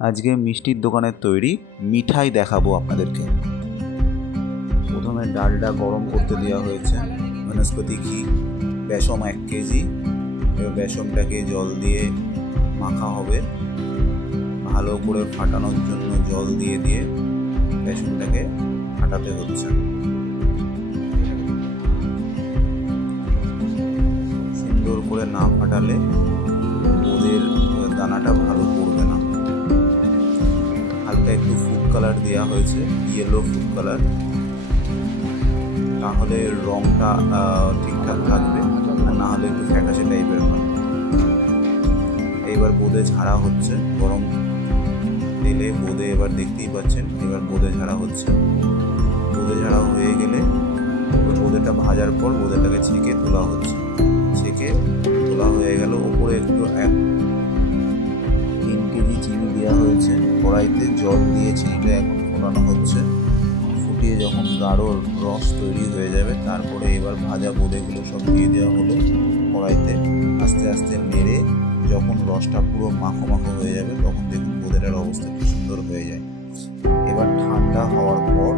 আজকে মিষ্টির দোকানের তৈরি মিঠাই দেখাবো আপনাদেরকে। প্রথমে ডালটা গরম করতে দেওয়া হয়েছে, বনস্পতি ঘি, বেসম 1 কেজি। এবার বেসমটাকে জল দিয়ে মাখা হবে, ভালো করে ফাটানোর জন্য জল দিয়ে দিয়ে বেসমটাকে ফাটাতে হচ্ছে। সুন্দর করে না ফাটালে বোঁদের দানাটা ভালো পড়বে না। হালকা একটু ফুড কালার দেওয়া হয়েছে, ইয়েলো ফুড কালার, তাহলে রংটা ঠিকঠাক থাকবে, আর না হলে একটু ফ্যাকাশে টাইপের হয়। এইবার বোঁদে ঝাড়া হচ্ছে গরম তেলে। বোঁদে এবার দেখতেই পাচ্ছেন, এবার বোঁদে ঝাড়া হচ্ছে। বোঁদে ঝাড়া হয়ে গেলে বোঁদেটা ভাজার পর বোঁদেটাকে ছেঁকে তোলা হচ্ছে। ছেঁকে তোলা হয়ে গেল। ওপরে একটু 3 কেজি চিনি দেওয়া হয়েছে। কড়াইতে জল দিয়ে চিনিটা এখন ফোটানো হচ্ছে। ফুটিয়ে যখন গাঢ় রস তৈরি হয়ে যাবে, তারপরে এবার ভাজা বোঁদেগুলো সব দিয়ে দেওয়া হলো কড়াইতে। আস্তে আস্তে নেড়ে যখন রসটা পুরো মাখো মাখো হয়ে যাবে, তখন দেখুন বোঁদেটার অবস্থা কি সুন্দর হয়ে যায়। এবার ঠান্ডা হওয়ার পর